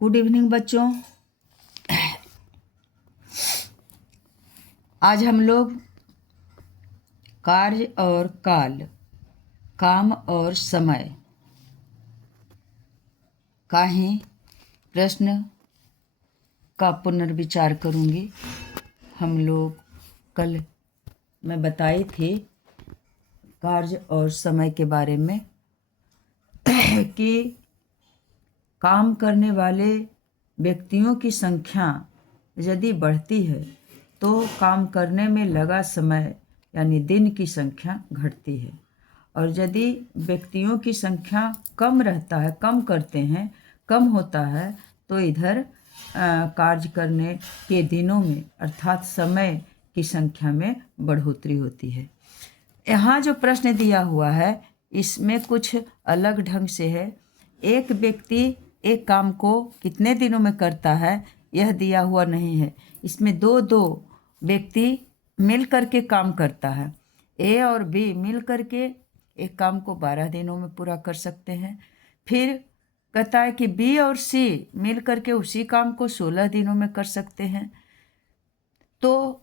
Good evening बच्चों। आज हम लोग कार्य और काल, काम और समय का ही प्रश्न का पुनर्विचार करूंगी। हम लोग कल मैं बताई थी कार्य और समय के बारे में कि काम करने वाले व्यक्तियों की संख्या यदि बढ़ती है तो काम करने में लगा समय यानी दिन की संख्या घटती है, और यदि व्यक्तियों की संख्या कम रहता है, कम करते हैं, कम होता है, तो इधर कार्य करने के दिनों में अर्थात समय की संख्या में बढ़ोतरी होती है। यहाँ जो प्रश्न दिया हुआ है इसमें कुछ अलग ढंग से है। एक व्यक्ति एक काम को कितने दिनों में करता है यह दिया हुआ नहीं है। इसमें दो व्यक्ति मिल करके काम करता है। ए और बी मिल करके एक काम को 12 दिनों में पूरा कर सकते हैं। फिर कहता है कि बी और सी मिल करके उसी काम को 16 दिनों में कर सकते हैं। तो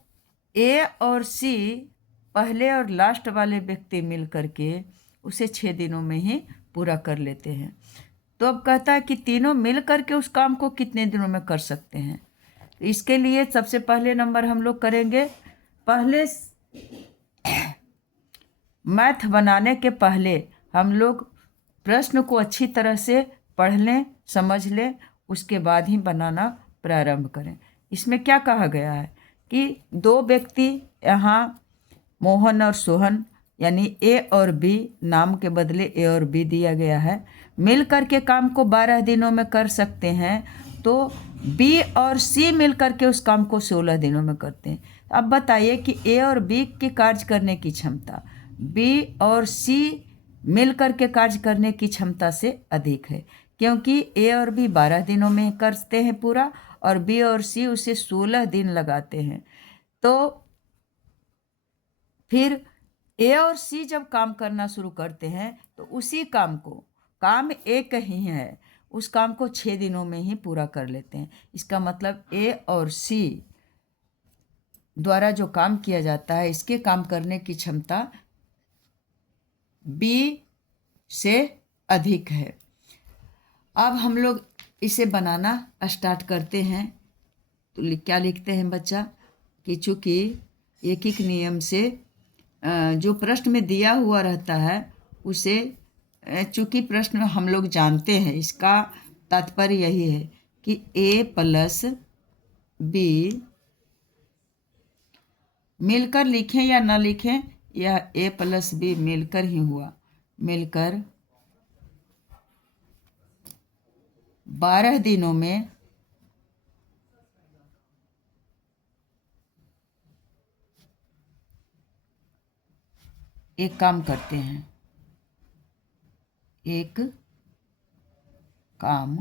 ए और सी पहले और लास्ट वाले व्यक्ति मिल करके उसे 6 दिनों में ही पूरा कर लेते हैं। तो अब कहता है कि तीनों मिल करके उस काम को कितने दिनों में कर सकते हैं। तो इसके लिए सबसे पहले नंबर हम लोग करेंगे, पहले मैथ बनाने के पहले हम लोग प्रश्न को अच्छी तरह से पढ़ लें, समझ लें, उसके बाद ही बनाना प्रारंभ करें। इसमें क्या कहा गया है कि दो व्यक्ति, यहाँ मोहन और सोहन यानी ए और बी, नाम के बदले ए और बी दिया गया है, मिल करके काम को 12 दिनों में कर सकते हैं। तो बी और सी मिल करके उस काम को 16 दिनों में करते हैं। अब बताइए कि ए और बी की कार्य करने की क्षमता बी और सी मिल करके कार्य करने की क्षमता से अधिक है, क्योंकि ए और बी 12 दिनों में करते हैं पूरा और बी और सी उसे 16 दिन लगाते हैं। तो फिर ए और सी जब काम करना शुरू करते हैं तो उसी काम को, काम एक ही है, उस काम को 6 दिनों में ही पूरा कर लेते हैं। इसका मतलब ए और सी द्वारा जो काम किया जाता है इसके काम करने की क्षमता बी से अधिक है। अब हम लोग इसे बनाना स्टार्ट करते हैं। तो क्या लिखते हैं बच्चा कि चूँकि एक एक नियम से जो प्रश्न में दिया हुआ रहता है उसे, चूँकि प्रश्न हम लोग जानते हैं, इसका तात्पर्य यही है कि ए प्लस बी मिलकर लिखें या न लिखें, यह ए प्लस बी मिलकर ही हुआ, मिलकर 12 दिनों में एक काम करते हैं, एक काम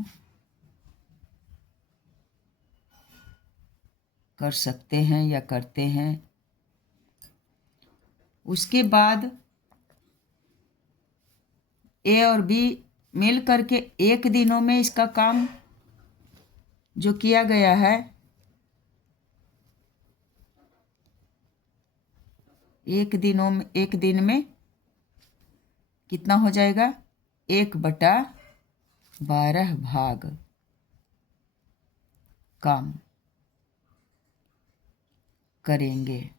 कर सकते हैं या करते हैं। उसके बाद ए और बी मिल करके 1 दिनों में इसका काम जो किया गया है, एक दिन में कितना हो जाएगा, 1/12 भाग काम करेंगे।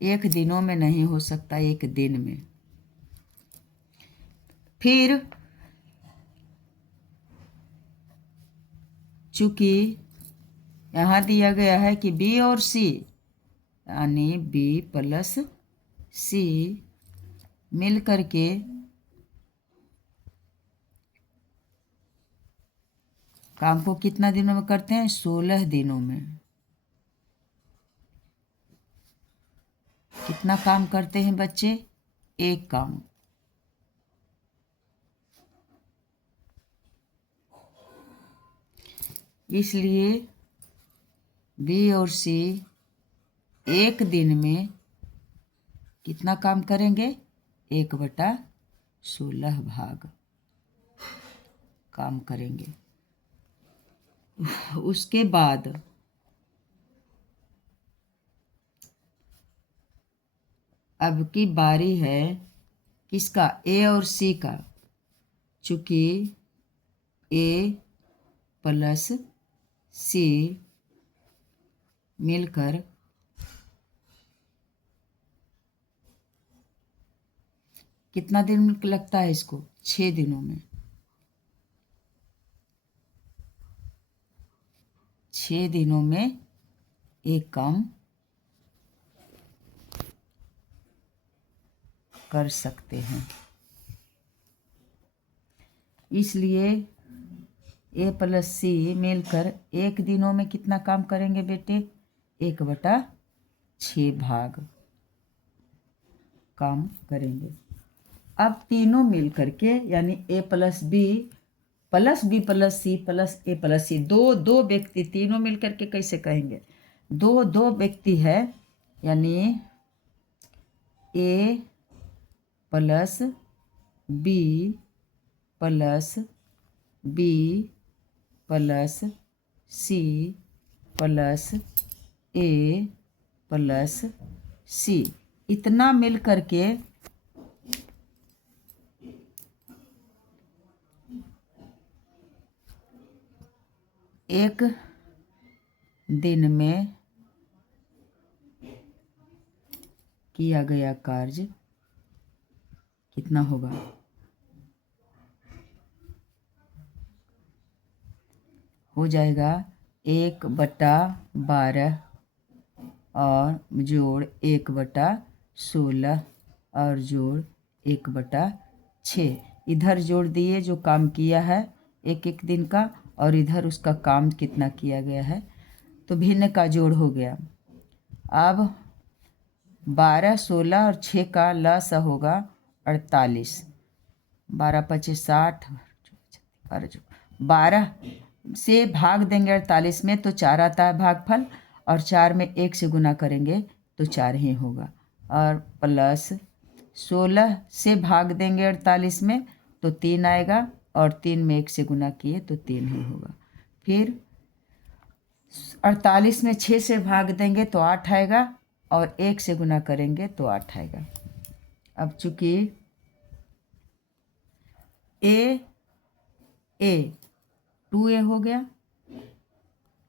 1 दिनों में नहीं हो सकता, 1 दिन में। फिर चूंकि यहाँ दिया गया है कि बी और सी यानी बी प्लस सी मिल करके काम को कितना दिनों में करते हैं, 16 दिनों में। कितना काम करते हैं बच्चे, एक काम। इसलिए बी और सी 1 दिन में कितना काम करेंगे, 1/16 भाग काम करेंगे। उसके बाद अब की बारी है किसका, ए और सी का। चूँकि ए प्लस सी मिलकर कितना दिन लगता है इसको, 6 दिनों में। 6 दिनों में एक काम कर सकते हैं। इसलिए ए प्लस सी मिलकर 1 दिनों में कितना काम करेंगे बेटे, 1/6 भाग काम करेंगे। अब तीनों मिल करके यानी A plus B plus C plus A plus C, दो व्यक्ति तीनों मिल करके कैसे कहेंगे, दो व्यक्ति है यानी A plus B plus B plus C plus A plus C, इतना मिल करके एक दिन में किया गया कार्य कितना होगा, हो जाएगा 1/12 और जोड़ 1/16 और जोड़ 1/6। इधर जोड़ दिए जो काम किया है एक दिन का, और इधर उसका काम कितना किया गया है, तो भिन्न का जोड़ हो गया। अब 12, 16 और 6 का लसा होगा 48। 12 25 60, 12 से भाग देंगे 48 में तो 4 आता है भागफल, और 4 में 1 से गुना करेंगे तो 4 ही होगा, और प्लस 16 से भाग देंगे 48 में तो 3 आएगा, और 3 में 1 से गुना किए तो 3 ही होगा। फिर 48 में 6 से भाग देंगे तो 8 आएगा, और 1 से गुना करेंगे तो 8 आएगा। अब चूँकि ए 2a हो गया,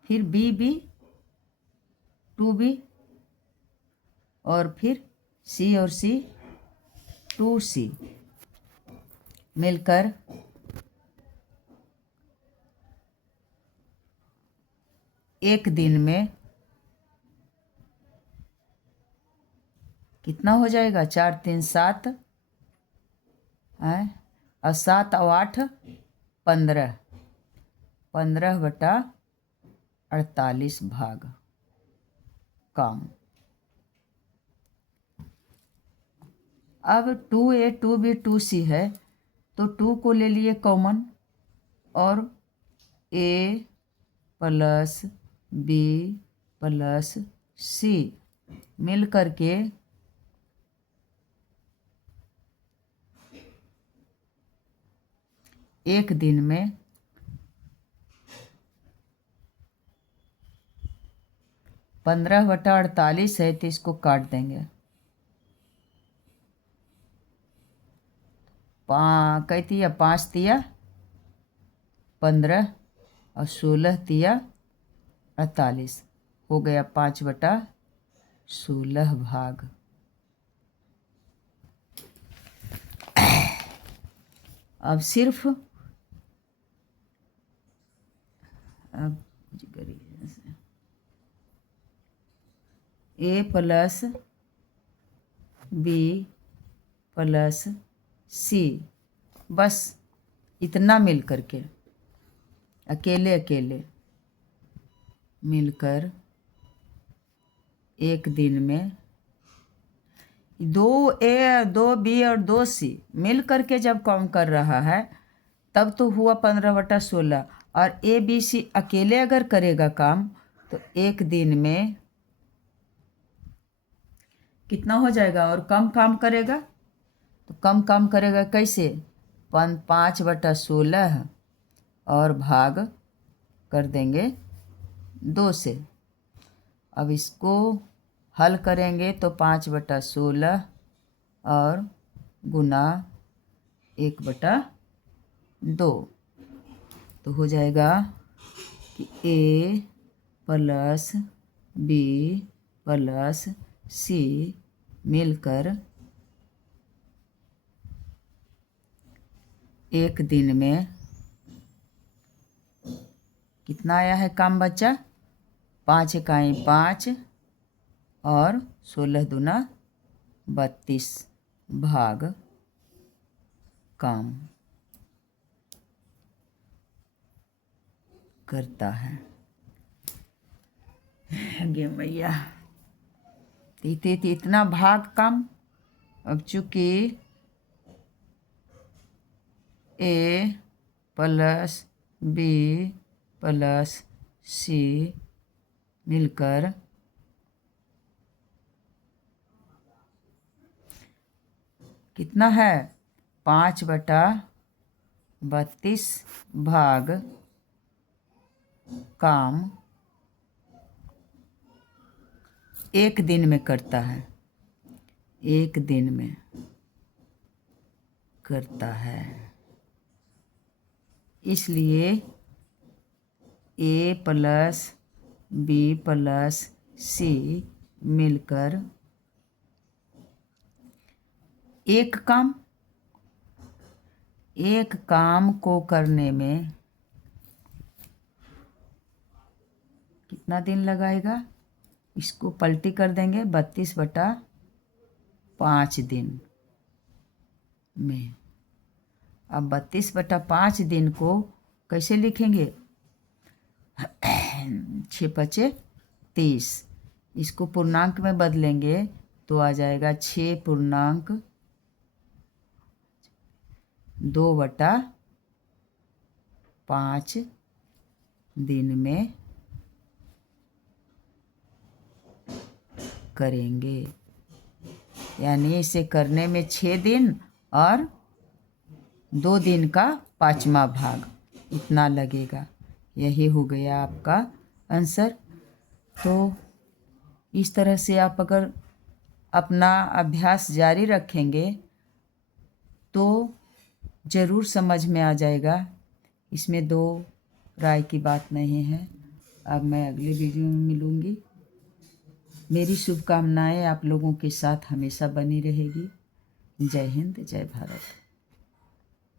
फिर बी 2b, और फिर सी और सी 2c मिलकर एक दिन में कितना हो जाएगा, 4 3 7 है, और 7 और 8 15, 15/48 भाग काम। अब 2a 2b 2c है तो 2 को ले लिए कॉमन, और a प्लस बी प्लस सी मिल करके एक दिन में 15/48 है तो इसको काट देंगे। कहती है 5 तिया 15 और 16 तिया 48, हो गया 5/16 भाग। अब सिर्फ ए प्लस बी प्लस सी, बस इतना मिल करके अकेले मिलकर एक दिन में 2a 2b और 2c मिल करके जब काम कर रहा है तब तो हुआ 15/16, और a b c अकेले अगर करेगा काम तो एक दिन में कितना हो जाएगा, और कम काम करेगा तो कम काम करेगा कैसे, 5/16 और भाग कर देंगे 2 से। अब इसको हल करेंगे तो 5/16 और गुना 1/2 तो हो जाएगा कि A plus B plus C मिलकर एक दिन में कितना आया है काम बच्चा? 5 इकाई 5 और 16 दूना 32 भाग काम करता है। गे मैया इतना भाग काम। अब चूँकि A plus B plus C मिलकर कितना है? 5/32 भाग काम एक दिन में करता है। एक दिन में करता है, इसलिए A plus B plus C मिलकर एक काम को करने में कितना दिन लगाएगा? इसको पलटी कर देंगे 32/5 दिन में। अब 32/5 दिन को कैसे लिखेंगे? 6×5 = 30। इसको पूर्णांक में बदलेंगे तो आ जाएगा 6/2/5 दिन में करेंगे। यानी इसे करने में 6 दिन और 2 दिन का 5वां भाग इतना लगेगा। यही हो गया आपका आंसर। तो इस तरह से आप अगर अपना अभ्यास जारी रखेंगे तो ज़रूर समझ में आ जाएगा। इसमें 2 राय की बात नहीं है। अब मैं अगले वीडियो में मिलूँगी। मेरी शुभकामनाएं आप लोगों के साथ हमेशा बनी रहेगी। जय हिंद, जय भारत।